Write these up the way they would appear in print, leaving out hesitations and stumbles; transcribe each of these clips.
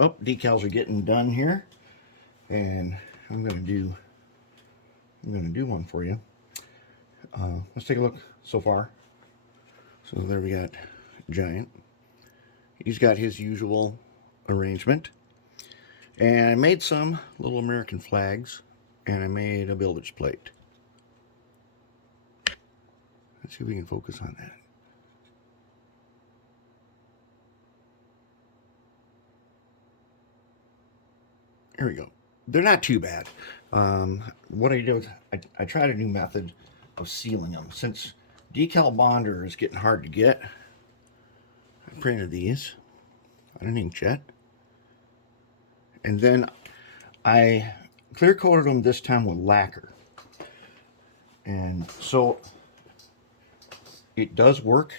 Oh, decals are getting done here, and I'm gonna do one for you. Let's take a look so far. So there we got Giant. He's got his usual arrangement, and I made some little American flags, and I made a builder's plate. Let's see if we can focus on that. Here we go. They're not too bad. What I do is I tried a new method of sealing them. Since decal bonder is getting hard to get, I printed these on an inkjet. And then I clear coated them this time with lacquer. And so it does work,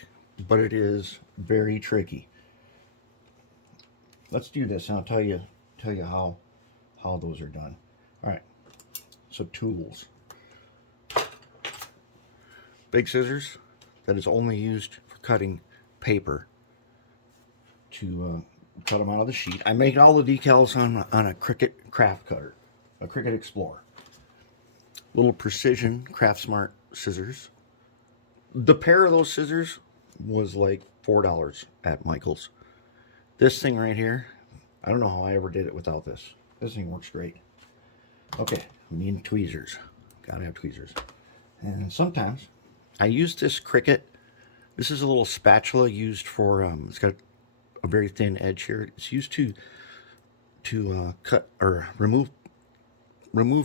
but it is very tricky. Let's do this and I'll tell you how those are done. All right, so tools. Big scissors that is only used for cutting paper to cut them out of the sheet. I make all the decals on a Cricut craft cutter, a Cricut Explorer. Little precision Craft Smart scissors. The pair of those scissors was like $4 at Michael's. This thing right here, I don't know how I ever did it without this. This thing works great. Okay, we need tweezers. Gotta have tweezers. And sometimes I use this Cricut. This is a little spatula used for, it's got a very thin edge here. It's used to cut or remove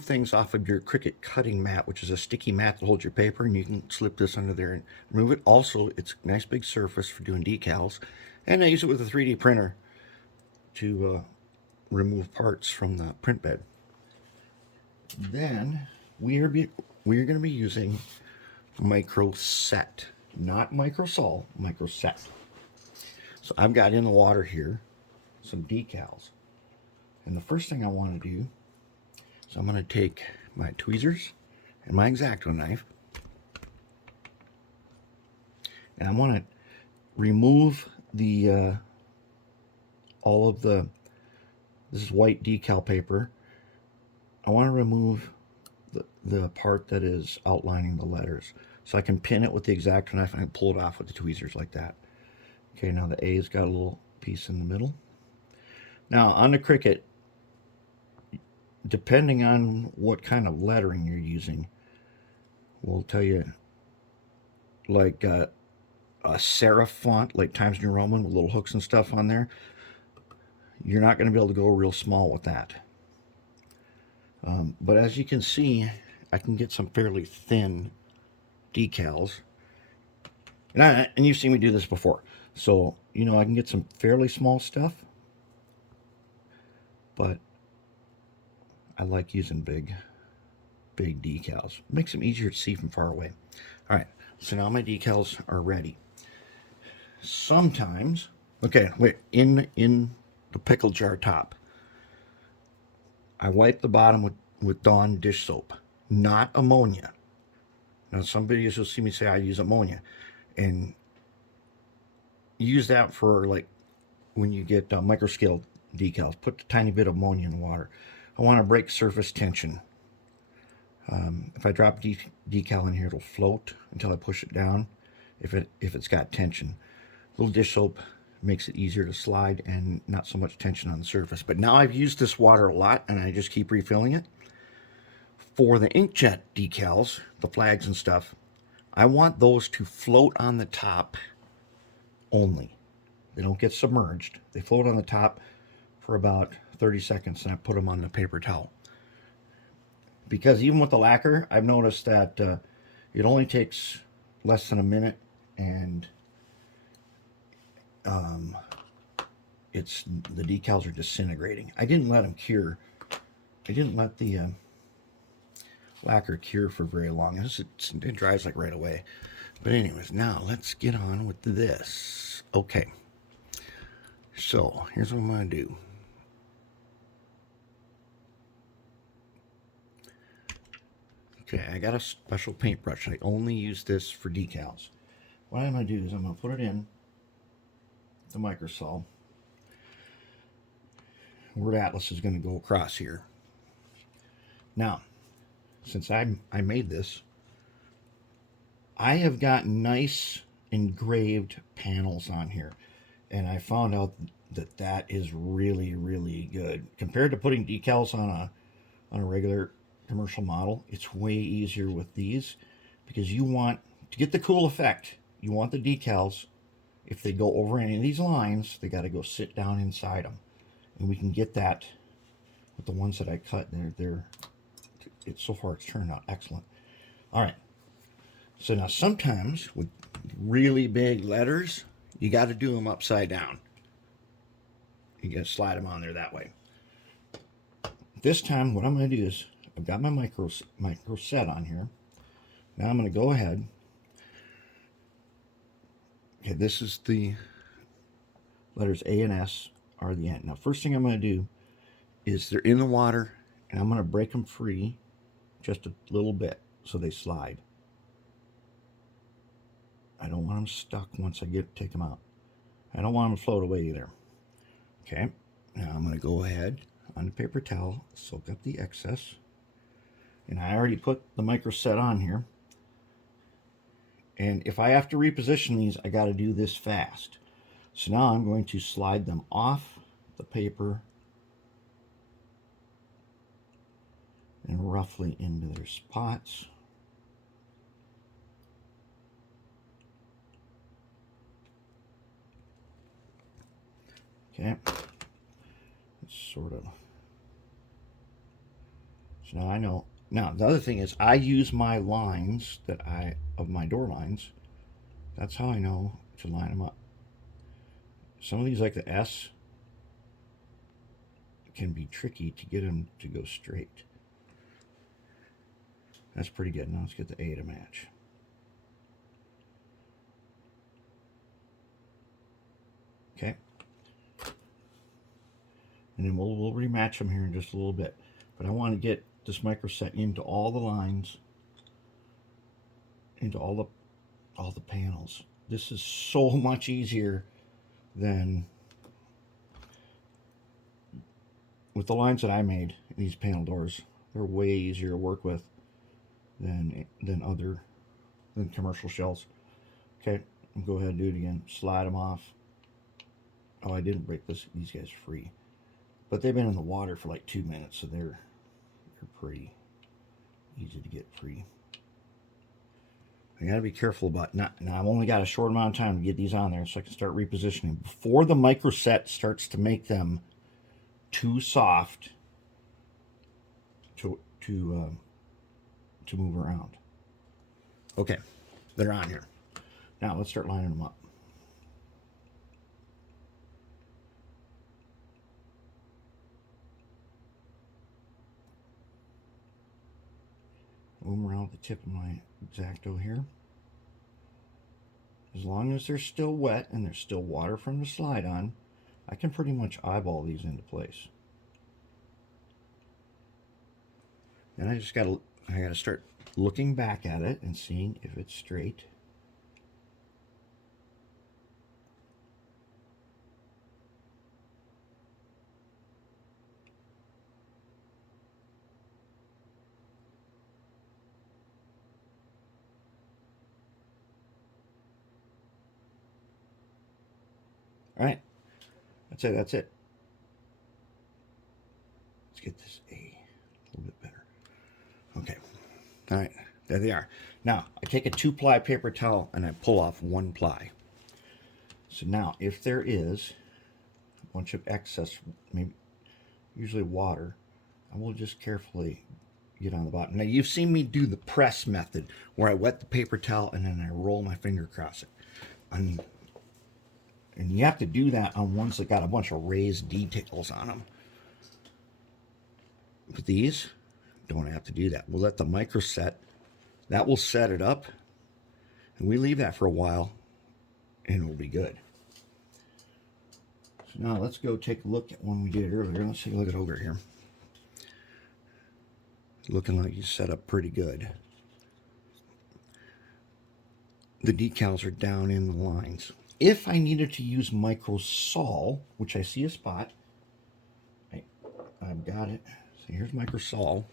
things off of your Cricut cutting mat, which is a sticky mat that holds your paper, and you can slip this under there and remove it. Also, it's a nice big surface for doing decals. And I use it with a 3D printer to remove parts from the print bed. Then we are going to be using Microset, not Microsol, Microset. So I've got in the water here some decals, and the first thing I want to do is I'm going to take my tweezers and my X-Acto knife, and I want to remove the all of the, this is white decal paper. I want to remove the part that is outlining the letters, so I can pin it with the X-Acto knife and I can pull it off with the tweezers like that. Okay, now the A's got a little piece in the middle. Now on the Cricut, depending on what kind of lettering you're using, we'll tell you, like a serif font like Times New Roman with little hooks and stuff on there, you're not going to be able to go real small with that. But as you can see, I can get some fairly thin decals. And you've seen me do this before. So, you know, I can get some fairly small stuff. But I like using big decals. It makes them easier to see from far away. All right, so now my decals are ready. Sometimes, okay, wait, in the pickle jar top, I wipe the bottom with Dawn dish soap, not ammonia. Now, some videos you'll see me say I use ammonia, and use that for like when you get microscale decals. Put a tiny bit of ammonia in the water. I want to break surface tension. If I drop decal in here, it'll float until I push it down. If it's got tension, a little dish soap makes it easier to slide and not so much tension on the surface. But now I've used this water a lot, and I just keep refilling it. For the inkjet decals, the flags and stuff, I want those to float on the top only. They don't get submerged. They float on the top for about 30 seconds, and I put them on the paper towel. Because even with the lacquer, I've noticed that it only takes less than a minute, and the decals are disintegrating. I didn't let them cure. I didn't let the lacquer cure for very long. It dries like right away. But anyways, now let's get on with this. Okay. So here's what I'm going to do. Okay, I got a special paintbrush. I only use this for decals. What I'm going to do is I'm going to put it in the Microset. word atlas is going to go across here. Now, since I made this, I have got nice engraved panels on here, and I found out that that is really, really good compared to putting decals on a regular commercial model. It's way easier with these because you want to get the cool effect. You want the decals, if they go over any of these lines, they got to go sit down inside them, and we can get that with the ones that I cut. So far it's turned out excellent. All right. So now sometimes with really big letters, you got to do them upside down. You got to slide them on there that way. This time, what I'm going to do is I've got my Microset on here. Now I'm going to go ahead. Okay, this is the letters A and S are the end. Now, first thing I'm going to do is they're in the water, and I'm going to break them free just a little bit so they slide. I don't want them stuck once I take them out. I don't want them to float away either. Okay, now I'm going to go ahead on the paper towel, soak up the excess. And I already put the Microset on here. And if I have to reposition these, I got to do this fast. So now I'm going to slide them off the paper and roughly into their spots. Okay, it's sort of. So now I know. Now the other thing is I use my lines of my door lines. That's how I know to line them up. Some of these, like the S, can be tricky to get them to go straight. That's pretty good. Now let's get the A to match. Okay. And then we'll rematch them here in just a little bit. But I want to get this Microset into all the lines, into all the panels. This is so much easier than with the lines that I made. These panel doors, they're way easier to work with than commercial shells. Okay, I'll go ahead and do it again. Slide them off. Oh, I didn't break these guys free, but they've been in the water for like 2 minutes, so they're pretty easy to get free. I got to be careful about now I've only got a short amount of time to get these on there so I can start repositioning before the Microset starts to make them too soft to move around. Okay, they're on here. Now let's start lining them up. Move them around the tip of my X-Acto here. As long as they're still wet and there's still water from the slide on, I can pretty much eyeball these into place. And I gotta start looking back at it and seeing if it's straight. All right, that's it. Let's get this A little bit better. Okay, all right, there they are. Now, I take a 2-ply paper towel and I pull off 1 ply. So now, if there is a bunch of excess, maybe usually water, I will just carefully get on the bottom. Now, you've seen me do the press method where I wet the paper towel and then I roll my finger across it. And you have to do that on ones that got a bunch of raised details on them. But these don't have to do that. We'll let the Microset, that will set it up, and we leave that for a while, and it'll be good. So now let's go take a look at one we did earlier. Let's take a look at over here. Looking like he's set up pretty good. The decals are down in the lines. If I needed to use Microsol, which I see a spot, got it. So here's Microsol.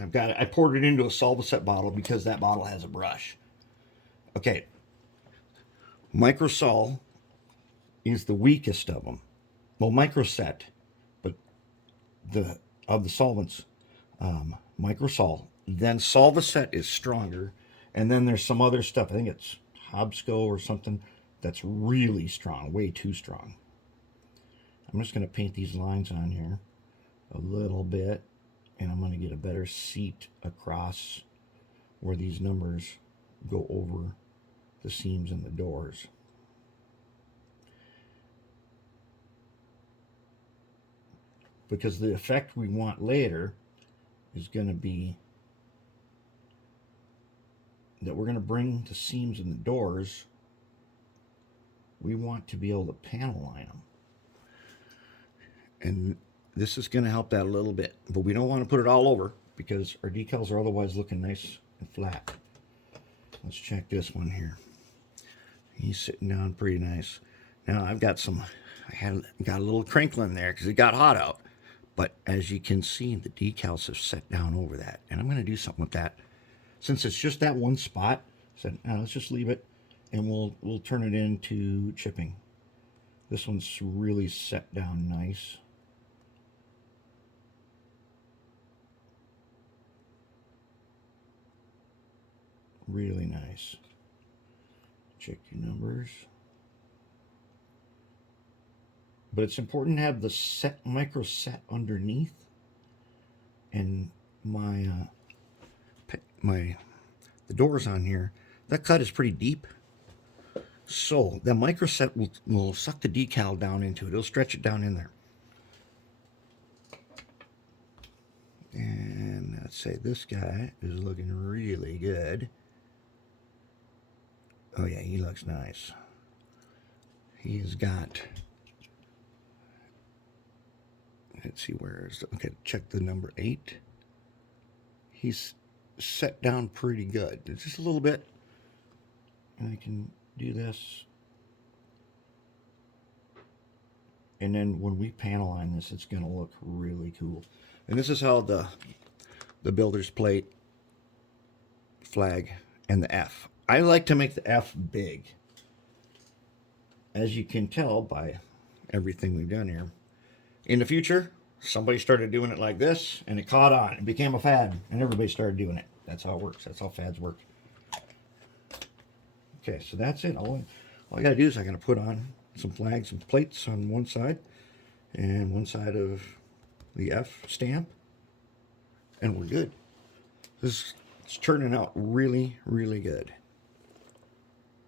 I've got it. I poured it into a Solvaset bottle because that bottle has a brush. Okay. Microsol is the weakest of them. Well, Microset, but of the solvents, Microsol. Then Solvaset is stronger, and then there's some other stuff. I think it's Hobsco or something that's really strong, way too strong. I'm just going to paint these lines on here a little bit, and I'm going to get a better seat across where these numbers go over the seams and the doors. Because the effect we want later is going to be that we're going to bring the seams and the doors. We want to be able to panel line them. And this is going to help that a little bit. But we don't want to put it all over because our decals are otherwise looking nice and flat. Let's check this one here. He's sitting down pretty nice. Now I've got got a little crinkling there because it got hot out. But as you can see, the decals have set down over that. And I'm going to do something with that. Since it's just that one spot, I said, no, let's just leave it and we'll turn it into chipping. This one's really set down nice. Really nice. Check your numbers. But it's important to have the Microset underneath. And the doors on here, that cut is pretty deep. So the Microset will suck the decal down into it. It'll stretch it down in there. And let's say this guy is looking really good. Oh yeah, he looks nice. He's got, let's see, okay, check the number 8. He's set down pretty good. Just a little bit. And I can do this. And then when we panel line this, it's going to look really cool. And this is how the builder's plate, flag, and the F. I like to make the F big. As you can tell by everything we've done here. In the future, somebody started doing it like this, and it caught on. It became a fad, and everybody started doing it. That's how it works. That's how fads work. Okay, so that's it. All I got to do is I got to put on some flags and plates on one side, and one side of the F stamp, and we're good. This is turning out really, really good.